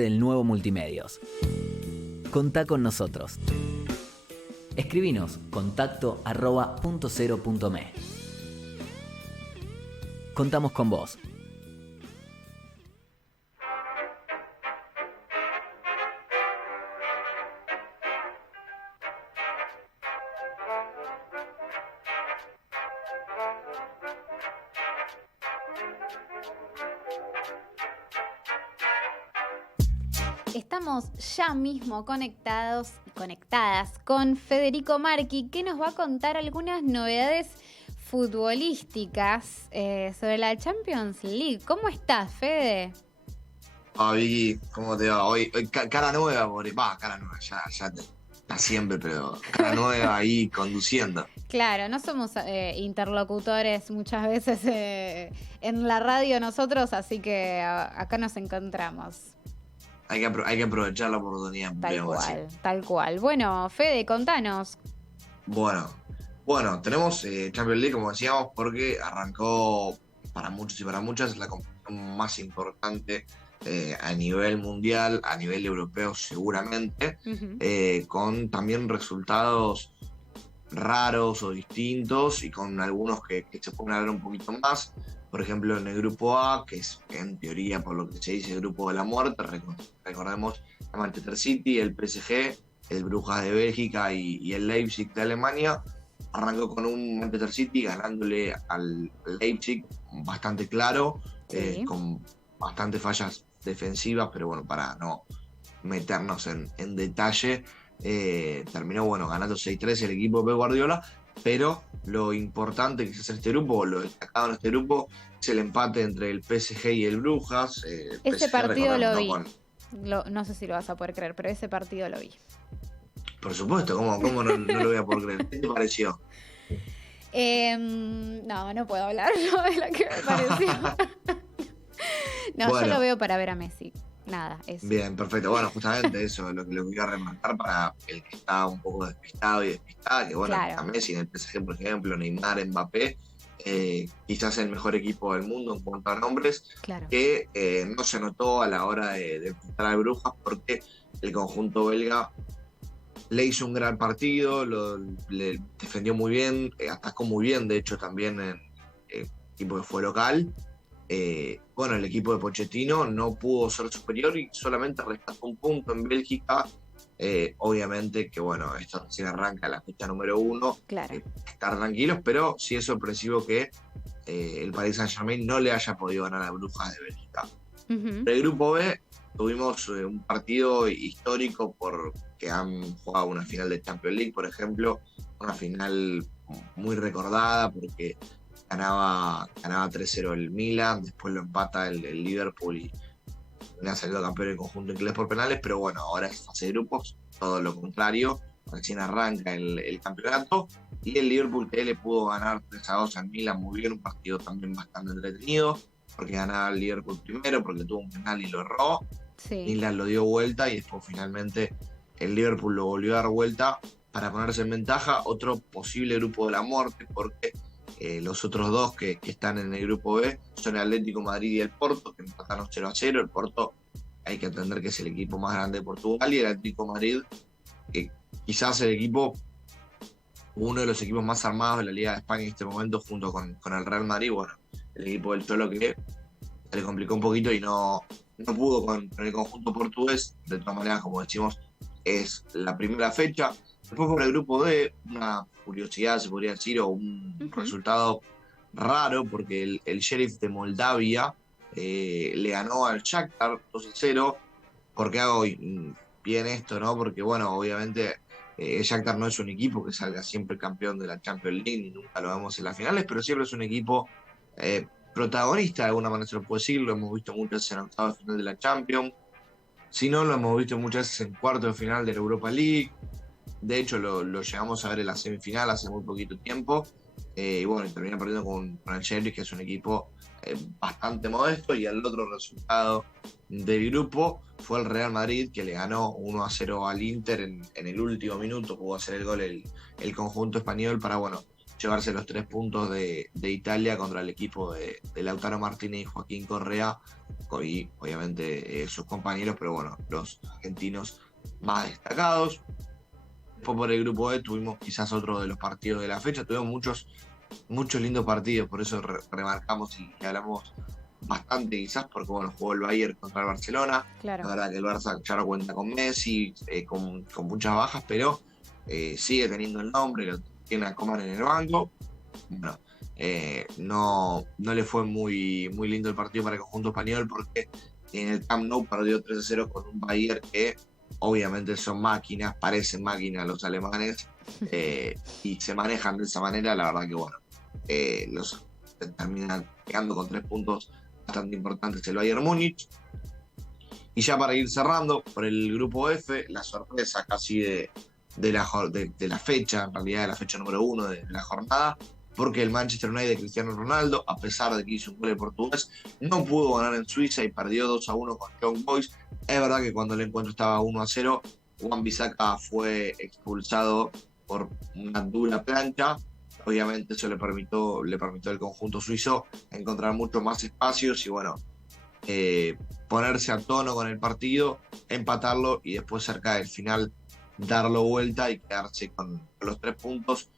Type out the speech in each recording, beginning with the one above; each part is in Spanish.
del nuevo Multimedios. Contá con nosotros. Escribinos contacto@puntocero.me. Contamos con vos. Estamos ya mismo conectados y conectadas con Federico Marchi, que nos va a contar algunas novedades futbolísticas sobre la Champions League. ¿Cómo estás, Fede? Vicky, ¿cómo te va? Hoy cara nueva, cara nueva, está siempre, pero cara nueva ahí conduciendo. Claro, no somos interlocutores muchas veces en la radio nosotros, así que acá nos encontramos. Hay que aprovechar la oportunidad. Tal cual. Bueno, Fede, contanos. Bueno, tenemos Champions League, como decíamos, porque arrancó para muchos y para muchas la competición más importante a nivel mundial, a nivel europeo seguramente, con también resultados raros o distintos y con algunos que se pueden hablar un poquito más. Por ejemplo, en el grupo A, que es en teoría por lo que se dice el grupo de la muerte, recordemos el Manchester City, el PSG, el Brujas de Bélgica y el Leipzig de Alemania. Arrancó con un Manchester City ganándole al Leipzig bastante claro, Sí. con bastantes fallas defensivas, pero bueno, para no meternos en detalle, terminó ganando 6-3 el equipo de Pep Guardiola, pero lo importante que se hace en este grupo, lo destacado en este grupo, es el empate entre el PSG y el Brujas. Ese PSG, partido lo vi. ¿no? No sé si lo vas a poder creer, pero ese partido lo vi. Por supuesto, ¿cómo no lo voy a poder creer? ¿Qué te pareció? No puedo hablar de lo que me pareció. Yo lo veo para ver a Messi. Nada, eso. Bien, perfecto. Bueno, justamente eso es lo que le voy a remarcar para el que está un poco despistado y despistada, que Claro. A Messi en el PSG, por ejemplo, Neymar, Mbappé, quizás el mejor equipo del mundo en cuanto a nombres, Claro. que no se notó a la hora de enfrentar a Brujas, porque el conjunto belga le hizo un gran partido, le defendió muy bien, atacó muy bien, de hecho también en el equipo que fue local. El equipo de Pochettino no pudo ser superior y solamente rescató un punto en Bélgica. Obviamente que esto recién arranca la fecha número 1. Claro. Estar tranquilos, pero sí es sorpresivo que el Paris Saint-Germain no le haya podido ganar a Brujas de Bélgica. Uh-huh. El grupo B tuvimos un partido histórico porque han jugado una final de Champions League, por ejemplo, una final muy recordada porque ganaba 3-0 el Milan, después lo empata el Liverpool y ha salido campeón el conjunto inglés por penales, pero ahora es fase de grupos, todo lo contrario, recién arranca el campeonato, y el Liverpool que le pudo ganar 3-2 al Milan muy bien, un partido también bastante entretenido, porque ganaba el Liverpool primero, porque tuvo un penal y lo erró, Sí. Milan lo dio vuelta y después finalmente el Liverpool lo volvió a dar vuelta para ponerse en ventaja, otro posible grupo de la muerte, porque los otros dos que están en el grupo B son el Atlético de Madrid y el Porto, que empataron 0-0. El Porto hay que entender que es el equipo más grande de Portugal, y el Atlético de Madrid, que quizás uno de los equipos más armados de la Liga de España en este momento, junto con el Real Madrid. El equipo del Cholo que se le complicó un poquito y no pudo con el conjunto portugués. De todas maneras, como decimos, es la primera fecha. Después, por el grupo D, una curiosidad, se podría decir, o un resultado raro, porque el Sheriff de Moldavia le ganó al Shakhtar 2-0. ¿Por qué hago bien esto, no? Porque, obviamente el Shakhtar no es un equipo que salga siempre campeón de la Champions League, ni nunca lo vemos en las finales, pero siempre es un equipo protagonista, de alguna manera se lo puede decir. Lo hemos visto muchas veces en octavos de final de la Champions. Si no, lo hemos visto muchas veces en cuartos de final de la Europa League. De hecho, lo llegamos a ver en la semifinal hace muy poquito tiempo. Y termina perdiendo con el Sheriff, que es un equipo bastante modesto. Y el otro resultado del grupo fue el Real Madrid, que le ganó 1-0 al Inter en el último minuto. Pudo hacer el gol el conjunto español para llevarse los 3 puntos de Italia contra el equipo de Lautaro Martínez y Joaquín Correa, y obviamente sus compañeros, pero bueno, los argentinos más destacados. Después por el grupo E tuvimos quizás otro de los partidos de la fecha, tuvimos muchos lindos partidos, por eso remarcamos y hablamos bastante quizás, porque bueno, jugó el Bayern contra el Barcelona. Claro. La verdad que el Barça ya no cuenta con Messi, con muchas bajas, pero sigue teniendo el nombre, lo tiene a Coman en el banco. Bueno, no le fue muy lindo el partido para el conjunto español, porque en el Camp Nou perdió 3-0 con un Bayern que obviamente son máquinas, parecen máquinas los alemanes, y se manejan de esa manera. La verdad que bueno, los terminan quedando con 3 puntos bastante importantes el Bayern Múnich. Y ya para ir cerrando, por el grupo F, la sorpresa casi de la fecha, en realidad de la fecha número 1 de la jornada, porque el Manchester United de Cristiano Ronaldo, a pesar de que hizo un gol de portugués, no pudo ganar en Suiza y perdió 2-1 con Young Boys. Es verdad que cuando el encuentro estaba 1-0, Wan-Bissaka fue expulsado por una dura plancha. Obviamente eso le permitió al conjunto suizo encontrar mucho más espacios y bueno, ponerse a tono con el partido, empatarlo y después cerca del final darlo vuelta y quedarse con los 3 puntos.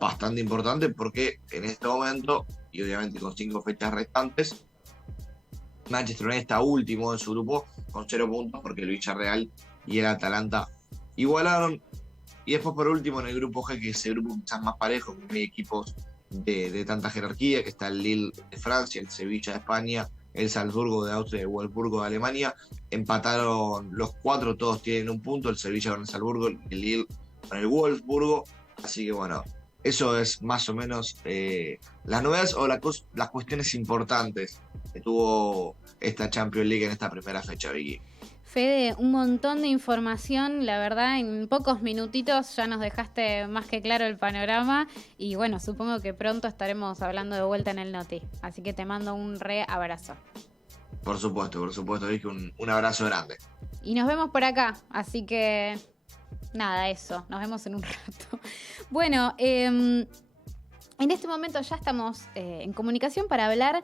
Bastante importante porque en este momento, y obviamente con 5 fechas restantes, Manchester United está último en su grupo con 0 puntos, porque el Villarreal y el Atalanta igualaron. Y después por último en el grupo G, que es el grupo quizás más parejo, que hay equipos de tanta jerarquía, que está el Lille de Francia, el Sevilla de España, el Salzburgo de Austria y el Wolfsburgo de Alemania. Empataron los 4, todos tienen un punto, el Sevilla con el Salzburgo, el Lille con el Wolfsburgo. Así que bueno, eso es más o menos las novedades o las cuestiones importantes que tuvo esta Champions League en esta primera fecha, Vicky. Fede, un montón de información, la verdad, en pocos minutitos ya nos dejaste más que claro el panorama y bueno, supongo que pronto estaremos hablando de vuelta en el Noti, así que te mando un re abrazo. Por supuesto, Vicky, un abrazo grande. Y nos vemos por acá, así que nada, eso, nos vemos en un rato. Bueno, en este momento ya estamos en comunicación para hablar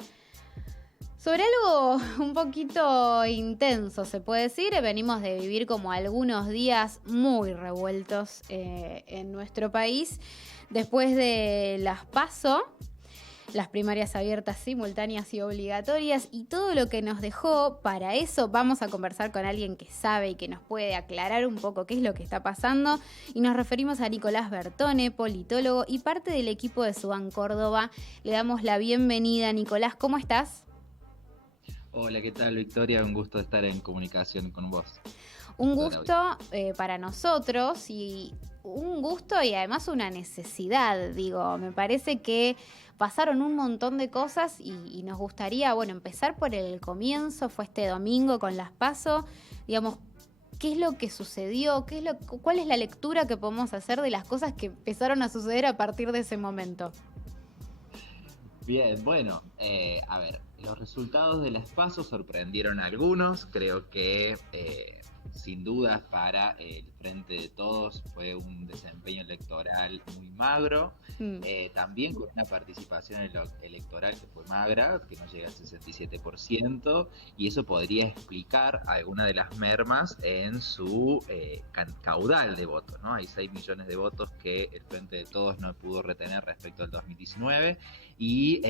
sobre algo un poquito intenso, se puede decir. Venimos de vivir como algunos días muy revueltos en nuestro país. Después de las PASO, las primarias abiertas, simultáneas y obligatorias, y todo lo que nos dejó. Para eso vamos a conversar con alguien que sabe y que nos puede aclarar un poco qué es lo que está pasando. Y nos referimos a Nicolás Bertone, politólogo y parte del equipo de Subán Córdoba. Le damos la bienvenida. Nicolás, ¿cómo estás? Hola, ¿qué tal, Victoria? Un gusto estar en comunicación con vos. Un gusto para nosotros y un gusto y además una necesidad, digo. Me parece que pasaron un montón de cosas y nos gustaría, bueno, empezar por el comienzo. Fue este domingo con las PASO, digamos, ¿qué es lo que sucedió? ¿Cuál es la lectura que podemos hacer de las cosas que empezaron a suceder a partir de ese momento? Bien, bueno, a ver, los resultados de las PASO sorprendieron a algunos. Creo que sin dudas para el Frente de Todos fue un desempeño electoral muy magro, también con una participación electoral que fue magra, que no llega al 67%, y eso podría explicar alguna de las mermas en su caudal de votos, ¿no? Hay 6 millones de votos que el Frente de Todos no pudo retener respecto al 2019 y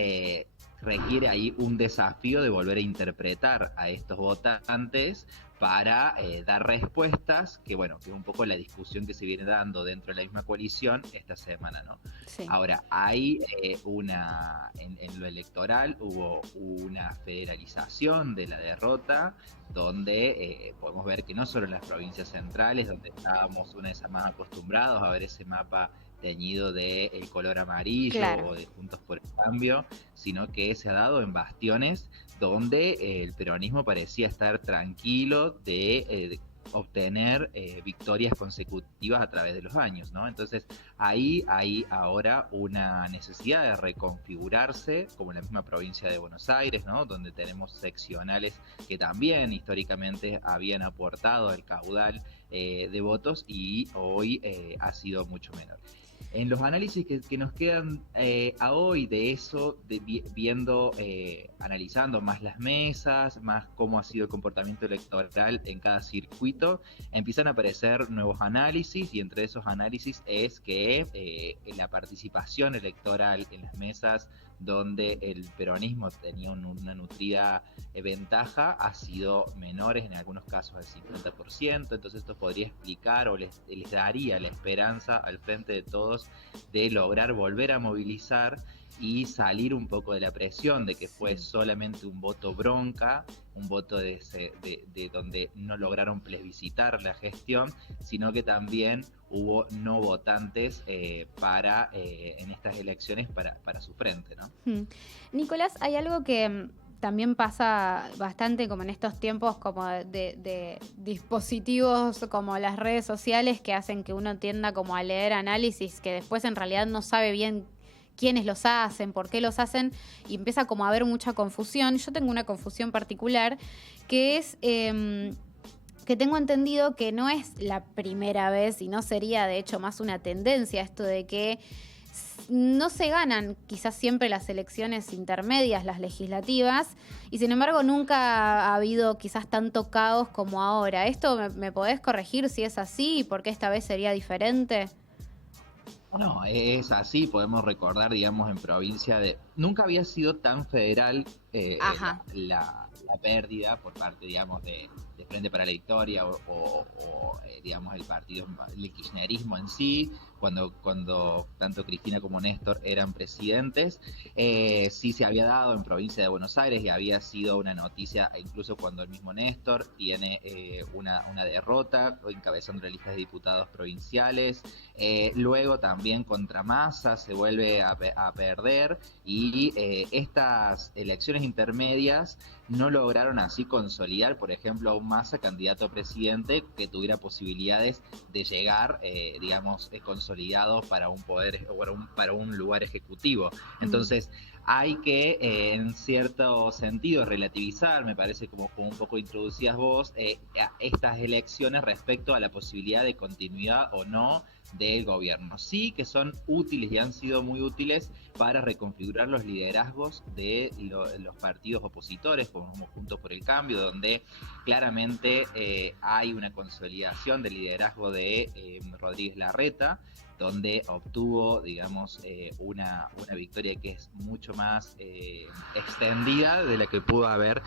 requiere ahí un desafío de volver a interpretar a estos votantes para dar respuestas, que bueno, que es un poco la discusión que se viene dando dentro de la misma coalición esta semana, ¿no? Sí. Ahora, hay en lo electoral hubo una federalización de la derrota, donde podemos ver que no solo en las provincias centrales, donde estábamos una vez más acostumbrados a ver ese mapa teñido de el color amarillo, claro, o de Juntos por el Cambio, sino que se ha dado en bastiones donde el peronismo parecía estar tranquilo de obtener victorias consecutivas a través de los años, ¿no? Entonces ahí hay ahora una necesidad de reconfigurarse, como en la misma provincia de Buenos Aires, ¿no? Donde tenemos seccionales que también históricamente habían aportado el caudal de votos y hoy ha sido mucho menor. En los análisis que nos quedan a hoy de eso, viendo, analizando más las mesas, más cómo ha sido el comportamiento electoral en cada circuito, empiezan a aparecer nuevos análisis, y entre esos análisis es que la participación electoral en las mesas donde el peronismo tenía una nutrida ventaja ha sido menores, en algunos casos del 50%, entonces esto podría explicar o les daría la esperanza al Frente de Todos de lograr volver a movilizar y salir un poco de la presión de que fue solamente un voto bronca, un voto de donde no lograron plebiscitar la gestión, sino que también hubo no votantes en estas elecciones para su frente, ¿no? Nicolás, hay algo que también pasa bastante como en estos tiempos como de dispositivos como las redes sociales que hacen que uno tienda como a leer análisis que después en realidad no sabe bien quiénes los hacen, por qué los hacen, y empieza como a haber mucha confusión. Yo tengo una confusión particular que es que tengo entendido que no es la primera vez y no sería de hecho más una tendencia esto de que no se ganan quizás siempre las elecciones intermedias, las legislativas, y sin embargo nunca ha habido quizás tanto caos como ahora. ¿Esto me podés corregir si es así y por qué esta vez sería diferente? No, es así, podemos recordar, digamos, en provincia nunca había sido tan federal la pérdida por parte, digamos, de Frente para la Victoria o digamos, el partido, el kirchnerismo en sí, cuando tanto Cristina como Néstor eran presidentes. Sí se había dado en provincia de Buenos Aires y había sido una noticia, incluso cuando el mismo Néstor tiene una derrota encabezando las listas de diputados provinciales. Luego también contra Massa se vuelve a perder, y estas elecciones intermedias no lograron así consolidar, por ejemplo, a un Massa candidato a presidente que tuviera posibilidades de llegar, digamos, consolidado para un poder, para un lugar ejecutivo. Entonces, hay que, en cierto sentido, relativizar, me parece, como un poco introducías vos, estas elecciones respecto a la posibilidad de continuidad o no del gobierno. Sí que son útiles y han sido muy útiles para reconfigurar los liderazgos de los partidos opositores, como Juntos por el Cambio, donde claramente hay una consolidación del liderazgo de Rodríguez Larreta, donde obtuvo, digamos, una victoria que es mucho más extendida de la que pudo haber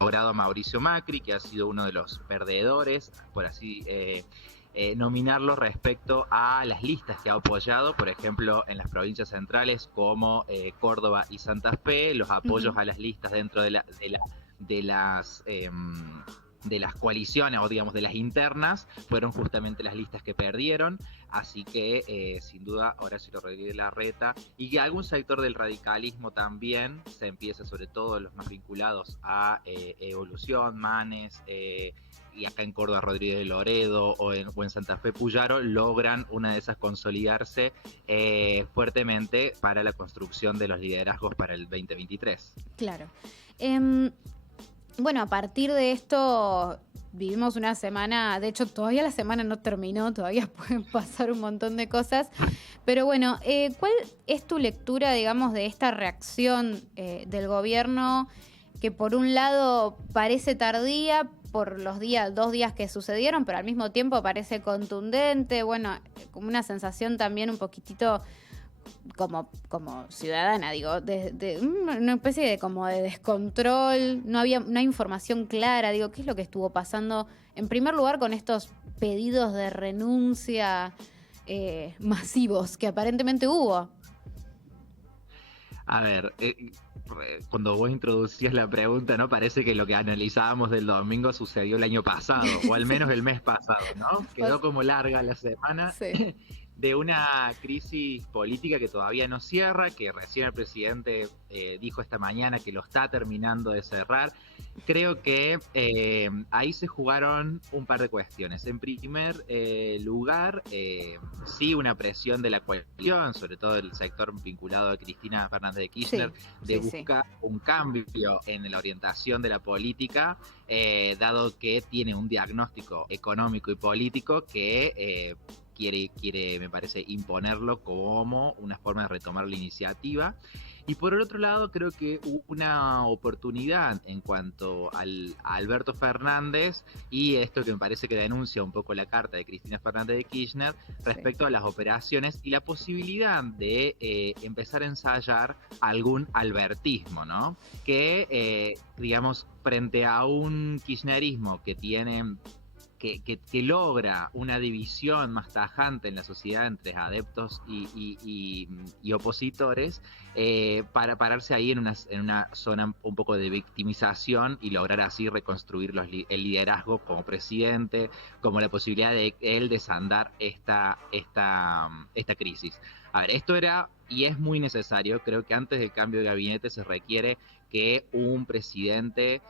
logrado Mauricio Macri, que ha sido uno de los perdedores, por así nominarlo, respecto a las listas que ha apoyado, por ejemplo, en las provincias centrales como Córdoba y Santa Fe. Los apoyos a las listas dentro de las coaliciones, o digamos de las internas, fueron justamente las listas que perdieron. Así que sin duda Horacio Rodríguez Larreta, y que algún sector del radicalismo también se empieza, sobre todo los más vinculados a Evolución, Manes, y acá en Córdoba Rodríguez de Loredo, o en Santa Fe Puyaro, logran una de esas consolidarse fuertemente para la construcción de los liderazgos para el 2023. Claro. Bueno, a partir de esto vivimos una semana, de hecho todavía la semana no terminó, todavía pueden pasar un montón de cosas, pero bueno, ¿cuál es tu lectura, digamos, de esta reacción del gobierno, que por un lado parece tardía por los 2 días que sucedieron, pero al mismo tiempo parece contundente? Bueno, como una sensación también un poquitito como ciudadana, digo, de una especie de como de descontrol, no hay información clara, digo, ¿qué es lo que estuvo pasando en primer lugar con estos pedidos de renuncia masivos que aparentemente hubo? A ver, cuando vos introducías la pregunta, ¿no? Parece que lo que analizábamos del domingo sucedió el año pasado, o al menos el mes pasado, ¿no? Quedó como larga la semana. Sí. De una crisis política que todavía no cierra, que recién el presidente dijo esta mañana que lo está terminando de cerrar. Creo que ahí se jugaron un par de cuestiones. En primer lugar, sí, una presión de la coalición, sobre todo del sector vinculado a Cristina Fernández de Kirchner, de buscar un cambio en la orientación de la política, dado que tiene un diagnóstico económico y político que quiere, me parece, imponerlo como una forma de retomar la iniciativa. Y por el otro lado, creo que hubo una oportunidad en cuanto a Alberto Fernández y esto que me parece que denuncia un poco la carta de Cristina Fernández de Kirchner respecto a las operaciones y la posibilidad de empezar a ensayar algún albertismo, ¿no? Que, digamos, frente a un kirchnerismo que tiene... Que logra una división más tajante en la sociedad entre adeptos y opositores, para pararse ahí en una zona un poco de victimización y lograr así reconstruir el liderazgo como presidente, como la posibilidad de él desandar esta crisis. A ver, esto era y es muy necesario. Creo que antes del cambio de gabinete se requiere que un presidente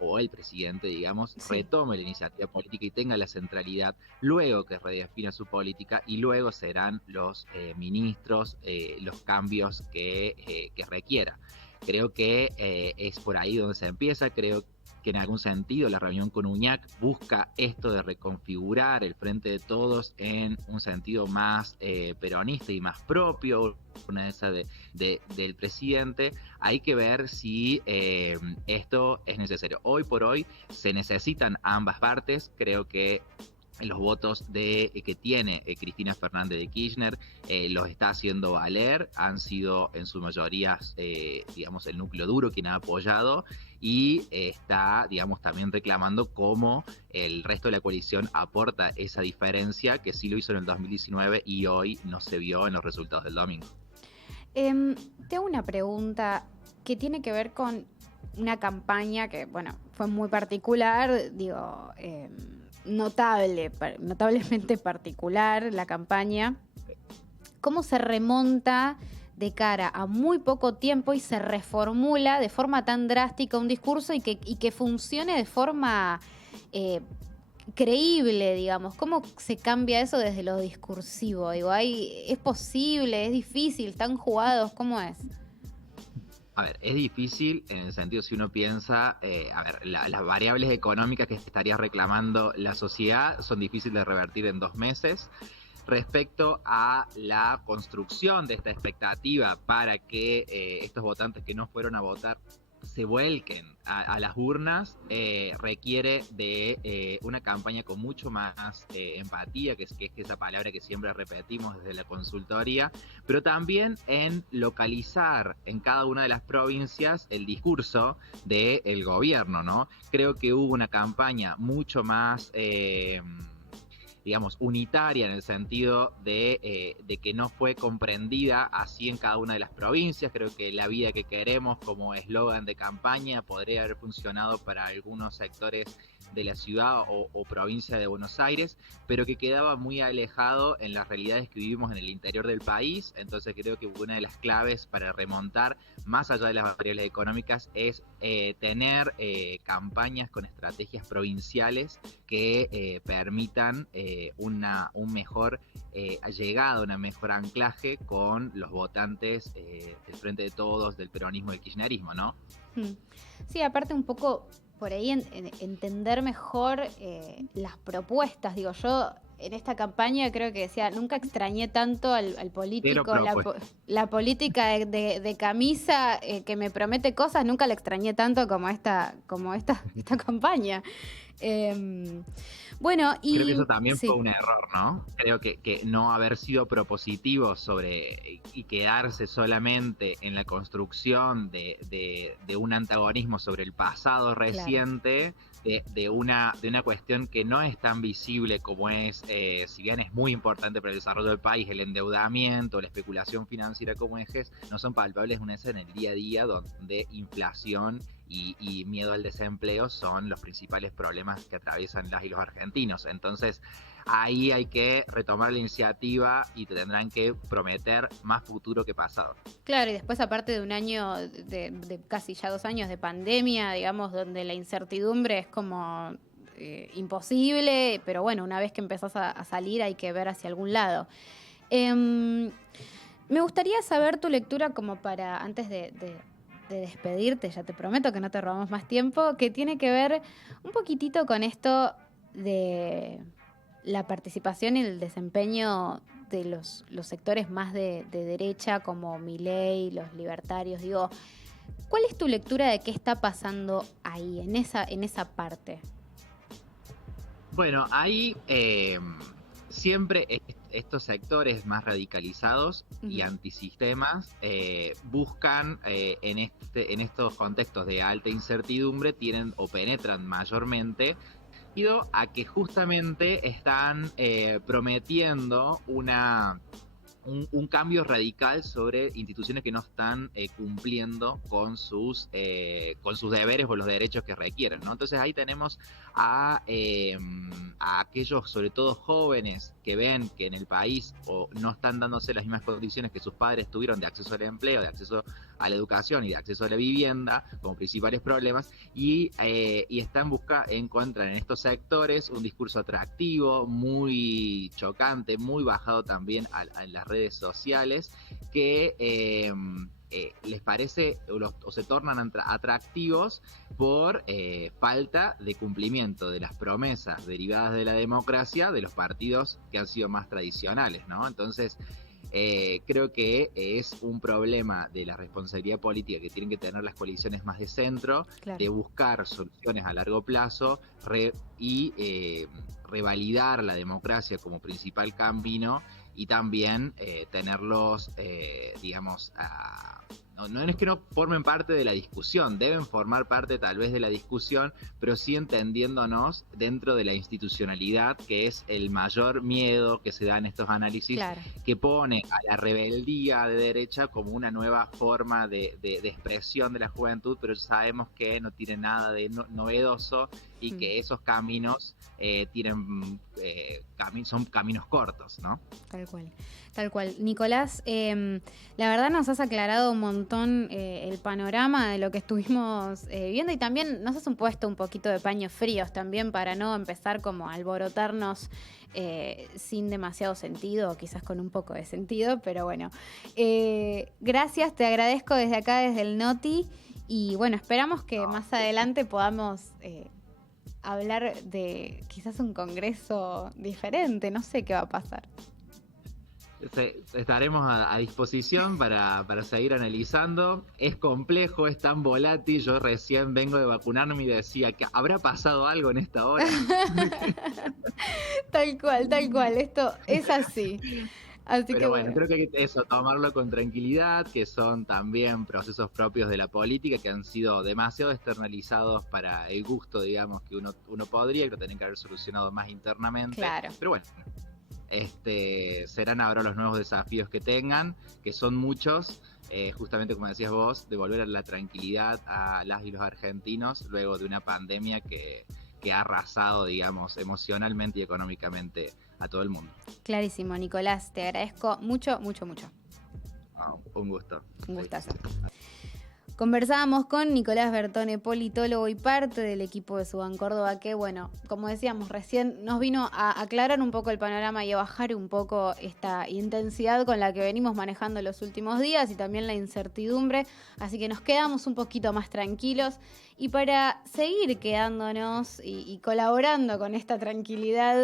o el presidente, digamos, retome la iniciativa política y tenga la centralidad, luego que redefina su política y luego serán los ministros los cambios que requiera. Creo que es por ahí donde se empieza. Creo que en algún sentido la reunión con Uñac busca esto de reconfigurar el Frente de Todos en un sentido más peronista y más propio, una de esas del presidente. Hay que ver si esto es necesario. Hoy por hoy se necesitan ambas partes. Creo que los votos que tiene Cristina Fernández de Kirchner los está haciendo valer, han sido en su mayoría, digamos, el núcleo duro quien ha apoyado y está, digamos, también reclamando cómo el resto de la coalición aporta esa diferencia que sí lo hizo en el 2019 y hoy no se vio en los resultados del domingo. Te hago una pregunta que tiene que ver con una campaña que, bueno, fue muy particular, digo... notablemente particular la campaña. ¿Cómo se remonta de cara a muy poco tiempo y se reformula de forma tan drástica un discurso y que funcione de forma creíble, digamos? ¿Cómo se cambia eso desde lo discursivo? Digo, ¿es posible? ¿Es difícil? ¿Están jugados? ¿Cómo es? A ver, es difícil en el sentido si uno piensa, las variables económicas que estaría reclamando la sociedad son difíciles de revertir en 2 meses. Respecto a la construcción de esta expectativa para que estos votantes que no fueron a votar se vuelquen a las urnas, requiere de una campaña con mucho más empatía, que es esa palabra que siempre repetimos desde la consultoría, pero también en localizar en cada una de las provincias el discurso del gobierno, ¿no? Creo que hubo una campaña mucho más... digamos, unitaria en el sentido de que no fue comprendida así en cada una de las provincias. Creo que la vida que queremos como eslogan de campaña podría haber funcionado para algunos sectores de la ciudad o provincia de Buenos Aires, pero que quedaba muy alejado en las realidades que vivimos en el interior del país. Entonces creo que una de las claves para remontar, más allá de las variables económicas, es tener campañas con estrategias provinciales que permitan un mejor llegado, un mejor anclaje con los votantes del Frente de Todos, del peronismo, del kirchnerismo, ¿no? Sí, aparte un poco por ahí entender mejor las propuestas. Digo, yo en esta campaña creo que decía, nunca extrañé tanto al político, la política de camisa que me promete cosas, nunca la extrañé tanto como esta campaña. Bueno, y creo que eso también fue un error, ¿no? Creo que no haber sido propositivo y quedarse solamente en la construcción de un antagonismo sobre el pasado reciente, claro, de una cuestión que no es tan visible como es, si bien es muy importante para el desarrollo del país, el endeudamiento, la especulación financiera como ejes, no son palpables una vez en el día a día, donde inflación y miedo al desempleo son los principales problemas que atraviesan las y los argentinos. Entonces ahí hay que retomar la iniciativa y te tendrán que prometer más futuro que pasado. Claro, y después aparte de un año, de casi ya 2 años de pandemia, digamos, donde la incertidumbre es como imposible, pero bueno, una vez que empezás a salir hay que ver hacia algún lado. Me gustaría saber tu lectura como para, antes de despedirte, ya te prometo que no te robamos más tiempo, que tiene que ver un poquitito con esto de la participación y el desempeño de los sectores más de derecha, como Milei, los libertarios. Digo, ¿cuál es tu lectura de qué está pasando ahí, en esa parte? Bueno, ahí siempre estos sectores más radicalizados y antisistemas buscan en estos contextos de alta incertidumbre tienen o penetran mayormente debido a que justamente están prometiendo un cambio radical sobre instituciones que no están cumpliendo con sus deberes o los derechos que requieren, ¿no? Entonces ahí tenemos a aquellos, sobre todo jóvenes, que ven que en el país o no están dándose las mismas condiciones que sus padres tuvieron de acceso al empleo, de acceso a la educación y de acceso a la vivienda como principales problemas, y encuentran en estos sectores un discurso atractivo, muy chocante, muy bajado también en las redes sociales, que les parece o se tornan atractivos por falta de cumplimiento de las promesas derivadas de la democracia de los partidos que han sido más tradicionales, ¿no? Entonces, creo que es un problema de la responsabilidad política que tienen que tener las coaliciones más de centro, claro, de buscar soluciones a largo plazo y revalidar la democracia como principal camino, y también tenerlos, no es que no formen parte de la discusión, deben formar parte tal vez de la discusión, pero sí entendiéndonos dentro de la institucionalidad, que es el mayor miedo que se da en estos análisis, claro, que pone a la rebeldía de derecha como una nueva forma de expresión de la juventud, pero sabemos que no tiene nada de novedoso y que esos caminos son caminos cortos, ¿no? Tal cual. Nicolás, la verdad nos has aclarado un montón el panorama de lo que estuvimos viendo, y también nos has puesto un poquito de paños fríos también para no empezar como a alborotarnos sin demasiado sentido, o quizás con un poco de sentido, pero bueno. Gracias, te agradezco desde acá, desde el Noti, y bueno, esperamos que más adelante podamos hablar de quizás un congreso diferente, no sé qué va a pasar. Estaremos a disposición para seguir analizando. Es complejo, es tan volátil. Yo recién vengo de vacunarme y decía que habrá pasado algo en esta hora. Tal cual, esto es así. Pero bueno, creo que eso, tomarlo con tranquilidad, que son también procesos propios de la política que han sido demasiado externalizados para el gusto, digamos, que uno podría, que lo tienen que haber solucionado más internamente. Claro. Pero bueno, serán ahora los nuevos desafíos que tengan, que son muchos, justamente como decías vos, devolver a la tranquilidad a las y los argentinos luego de una pandemia que ha arrasado, digamos, emocionalmente y económicamente a todo el mundo. Clarísimo, Nicolás, te agradezco mucho. Un gusto. Un gustazo. Conversábamos con Nicolás Bertone, politólogo y parte del equipo de Subán Córdoba, que bueno, como decíamos recién, nos vino a aclarar un poco el panorama y a bajar un poco esta intensidad con la que venimos manejando los últimos días, y también la incertidumbre, así que nos quedamos un poquito más tranquilos. Y para seguir quedándonos y colaborando con esta tranquilidad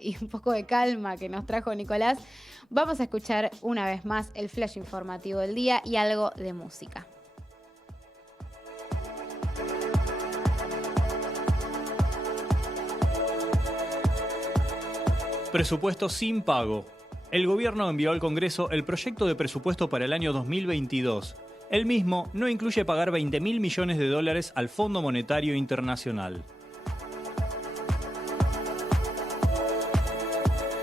y un poco de calma que nos trajo Nicolás, vamos a escuchar una vez más el flash informativo del día y algo de música. Presupuesto sin pago. El gobierno envió al Congreso el proyecto de presupuesto para el año 2022. El mismo no incluye pagar $20.000 millones al Fondo Monetario Internacional.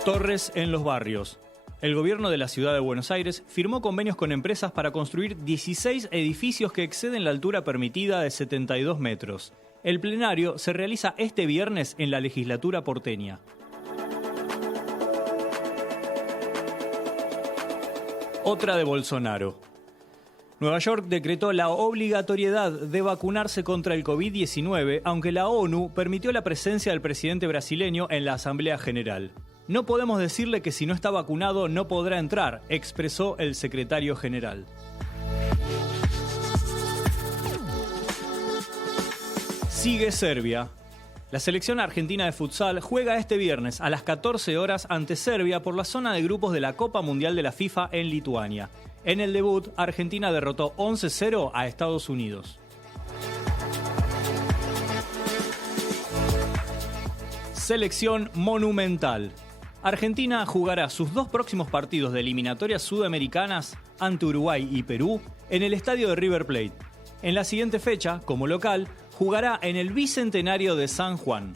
Torres en los barrios. El gobierno de la ciudad de Buenos Aires firmó convenios con empresas para construir 16 edificios que exceden la altura permitida de 72 metros. El plenario se realiza este viernes en la legislatura porteña. Otra de Bolsonaro. Nueva York decretó la obligatoriedad de vacunarse contra el COVID-19, aunque la ONU permitió la presencia del presidente brasileño en la Asamblea General. No podemos decirle que si no está vacunado no podrá entrar, expresó el secretario general. Sigue Serbia. La selección argentina de futsal juega este viernes a las 14 horas ante Serbia por la zona de grupos de la Copa Mundial de la FIFA en Lituania. En el debut, Argentina derrotó 11-0 a Estados Unidos. Selección monumental. Argentina jugará sus 2 próximos partidos de eliminatorias sudamericanas ante Uruguay y Perú en el estadio de River Plate. En la siguiente fecha, como local, jugará en el Bicentenario de San Juan.